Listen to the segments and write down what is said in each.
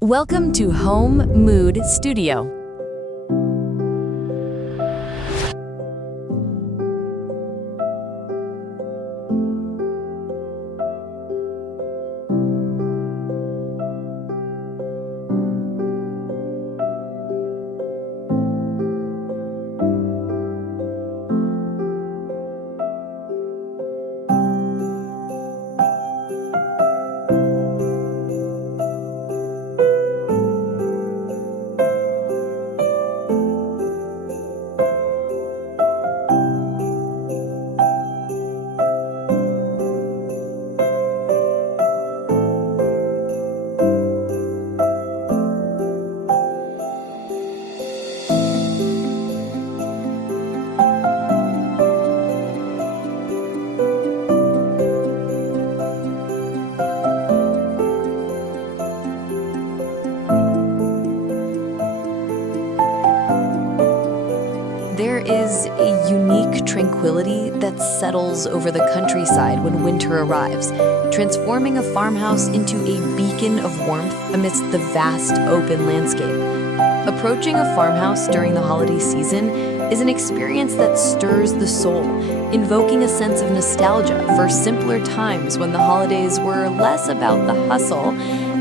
Welcome to Home Mood Studio. There is a unique tranquility that settles over the countryside when winter arrives, transforming a farmhouse into a beacon of warmth amidst the vast open landscape. Approaching a farmhouse during the holiday season is an experience that stirs the soul, invoking a sense of nostalgia for simpler times when the holidays were less about the hustle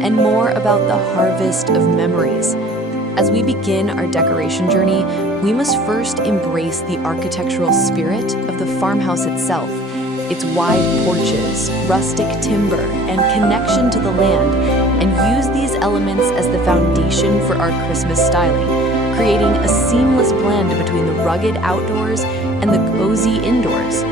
and more about the harvest of memories. As we begin our decoration journey, we must first embrace the architectural spirit of the farmhouse itself, its wide porches, rustic timber, and connection to the land, and use these elements as the foundation for our Christmas styling, creating a seamless blend between the rugged outdoors and the cozy indoors.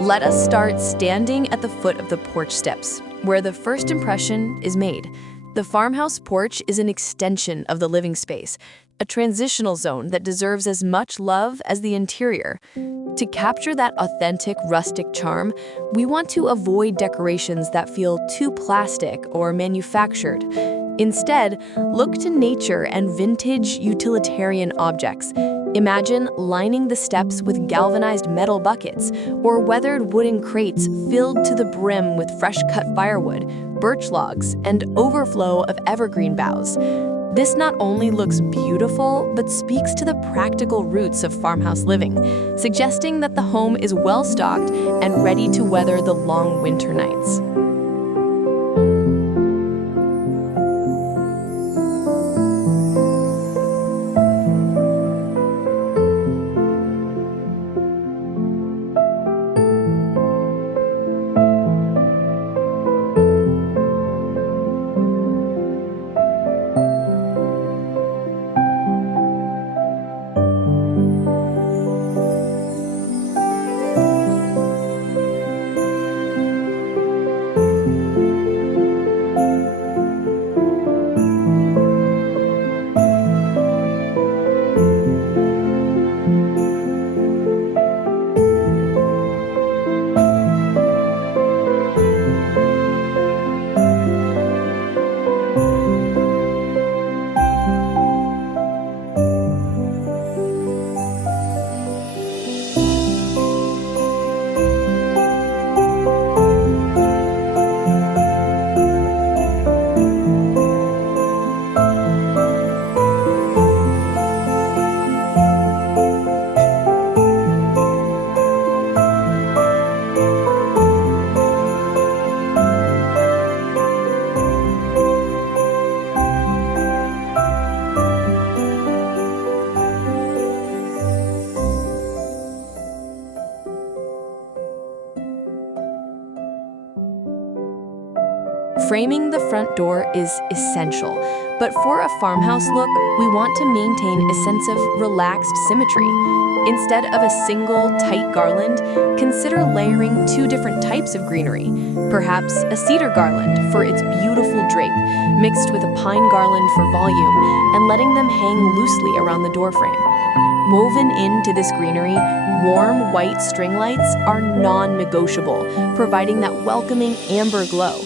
Let us start standing at the foot of the porch steps, where the first impression is made. The farmhouse porch is an extension of the living space, a transitional zone that deserves as much love as the interior. To capture that authentic rustic charm, we want to avoid decorations that feel too plastic or manufactured. Instead, look to nature and vintage utilitarian objects. Imagine lining the steps with galvanized metal buckets or weathered wooden crates filled to the brim with fresh-cut firewood, birch logs, and overflow of evergreen boughs. This not only looks beautiful, but speaks to the practical roots of farmhouse living, suggesting that the home is well-stocked and ready to weather the long winter nights. Framing the front door is essential, but for a farmhouse look, we want to maintain a sense of relaxed symmetry. Instead of a single, tight garland, consider layering two different types of greenery. Perhaps a cedar garland for its beautiful drape, mixed with a pine garland for volume, and letting them hang loosely around the doorframe. Woven into this greenery, warm white string lights are non-negotiable, providing that welcoming amber glow.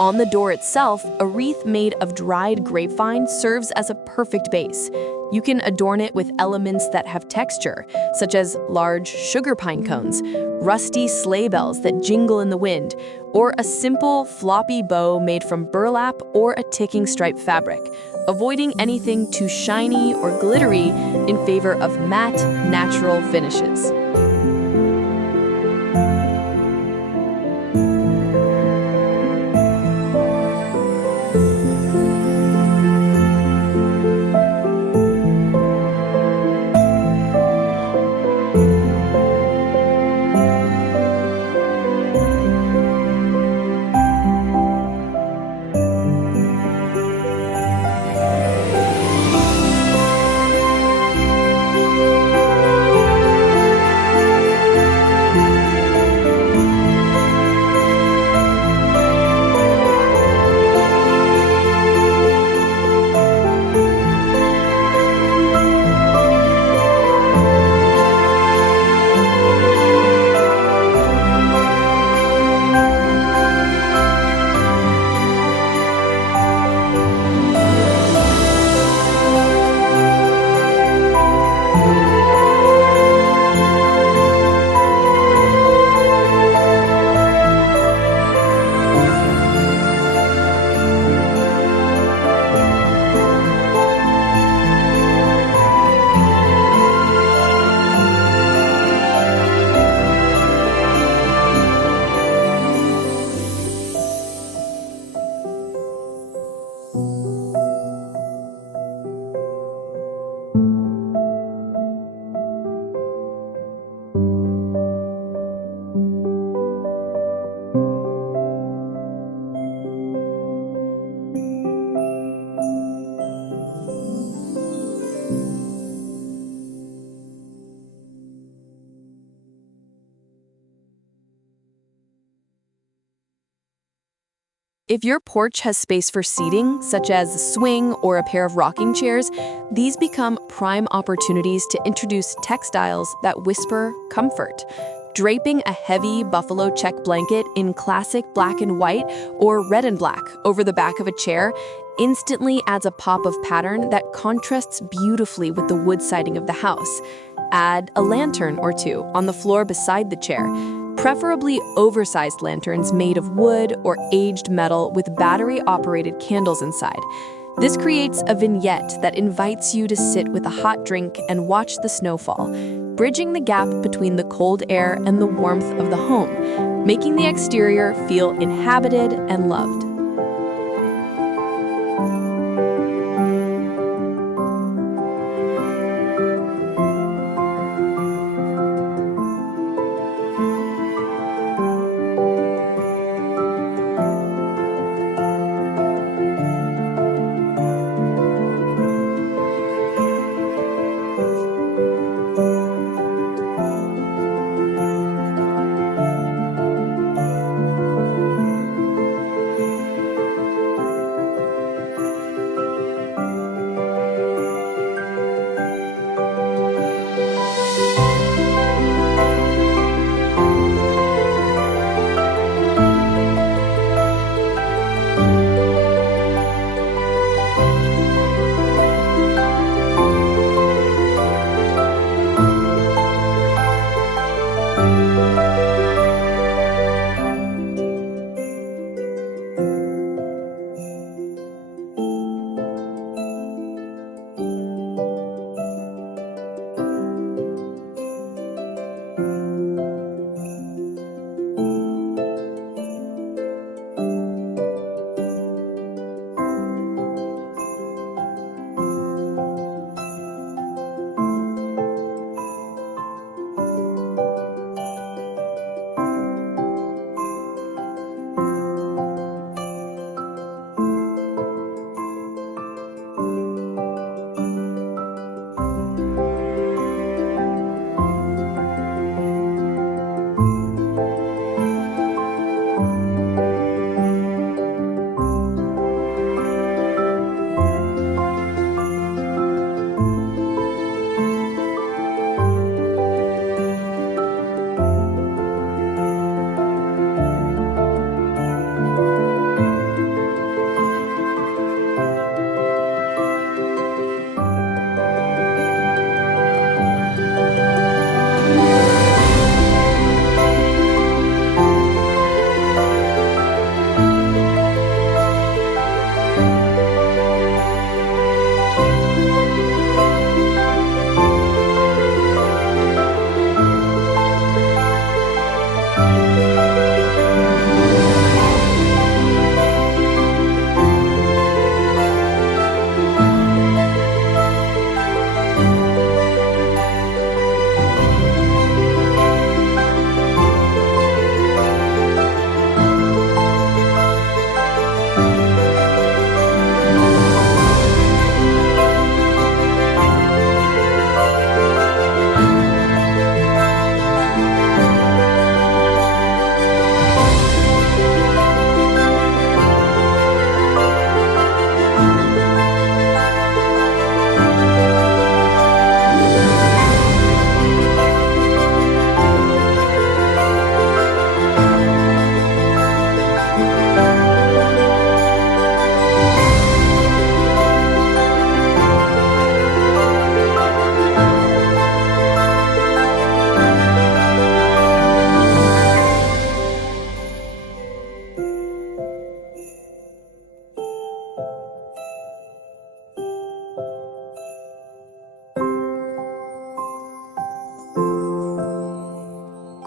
On the door itself, a wreath made of dried grapevine serves as a perfect base. You can adorn it with elements that have texture, such as large sugar pine cones, rusty sleigh bells that jingle in the wind, or a simple, floppy bow made from burlap or a ticking stripe fabric, avoiding anything too shiny or glittery in favor of matte, natural finishes. If your porch has space for seating, such as a swing or a pair of rocking chairs, these become prime opportunities to introduce textiles that whisper comfort. Draping a heavy buffalo check blanket in classic black and white or red and black over the back of a chair instantly adds a pop of pattern that contrasts beautifully with the wood siding of the house. Add a lantern or two on the floor beside the chair, preferably oversized lanterns made of wood or aged metal with battery-operated candles inside. This creates a vignette that invites you to sit with a hot drink and watch the snowfall, bridging the gap between the cold air and the warmth of the home, making the exterior feel inhabited and loved.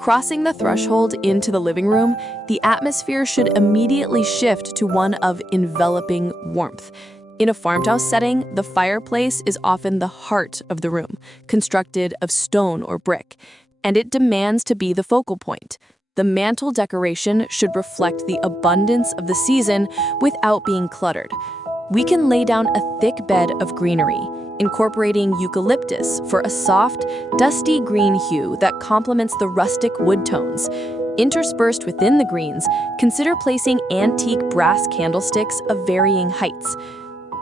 Crossing the threshold into the living room, the atmosphere should immediately shift to one of enveloping warmth. In a farmhouse setting, the fireplace is often the heart of the room, constructed of stone or brick, and it demands to be the focal point. The mantle decoration should reflect the abundance of the season without being cluttered. We can lay down a thick bed of greenery, incorporating eucalyptus for a soft, dusty green hue that complements the rustic wood tones. Interspersed within the greens, consider placing antique brass candlesticks of varying heights.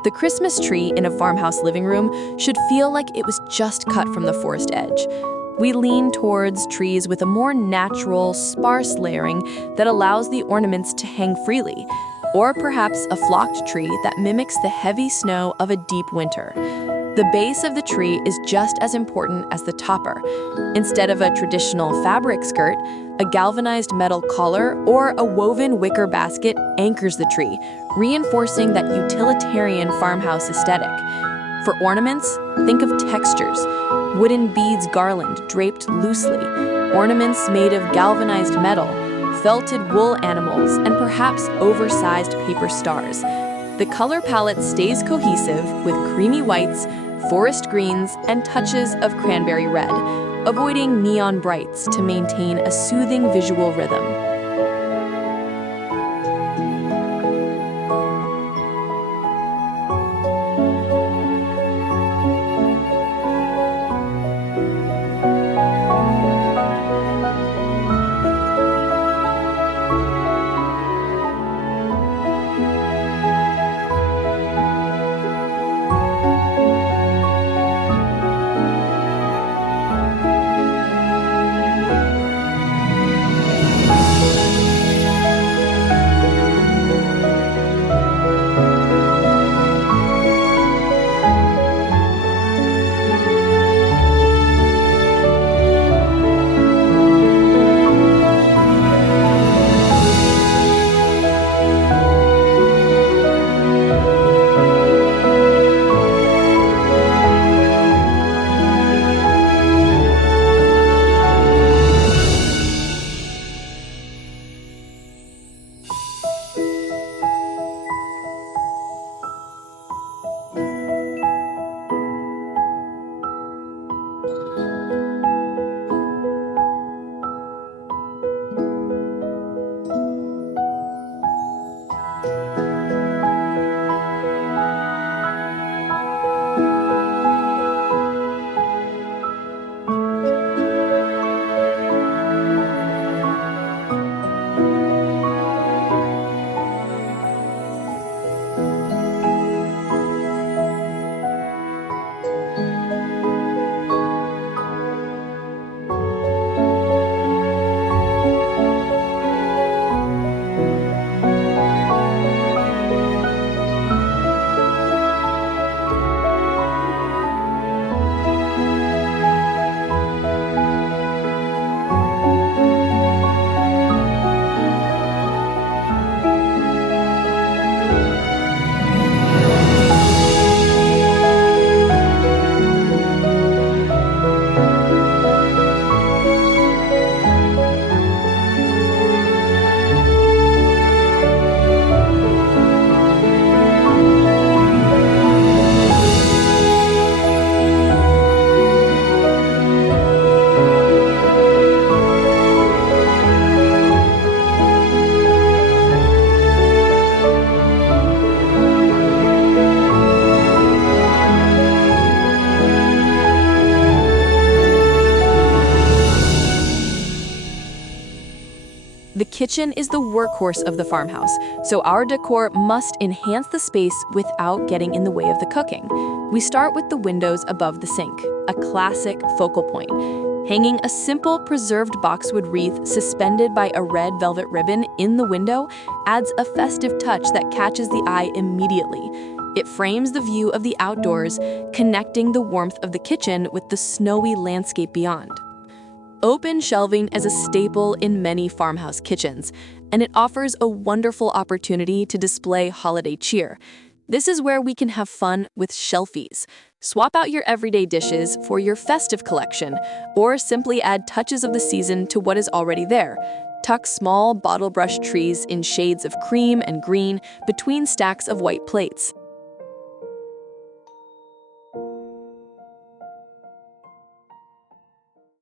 The Christmas tree in a farmhouse living room should feel like it was just cut from the forest edge. We lean towards trees with a more natural, sparse layering that allows the ornaments to hang freely, or perhaps a flocked tree that mimics the heavy snow of a deep winter. The base of the tree is just as important as the topper. Instead of a traditional fabric skirt, a galvanized metal collar or a woven wicker basket anchors the tree, reinforcing that utilitarian farmhouse aesthetic. For ornaments, think of textures. Wooden beads garland draped loosely, ornaments made of galvanized metal, felted wool animals, and perhaps oversized paper stars. The color palette stays cohesive with creamy whites, forest greens, and touches of cranberry red, avoiding neon brights to maintain a soothing visual rhythm. The kitchen is the workhorse of the farmhouse, so our decor must enhance the space without getting in the way of the cooking. We start with the windows above the sink, a classic focal point. Hanging a simple preserved boxwood wreath suspended by a red velvet ribbon in the window adds a festive touch that catches the eye immediately. It frames the view of the outdoors, connecting the warmth of the kitchen with the snowy landscape beyond. Open shelving is a staple in many farmhouse kitchens, and it offers a wonderful opportunity to display holiday cheer. This is where we can have fun with shelfies. Swap out your everyday dishes for your festive collection, or simply add touches of the season to what is already there. Tuck small bottle brush trees in shades of cream and green between stacks of white plates.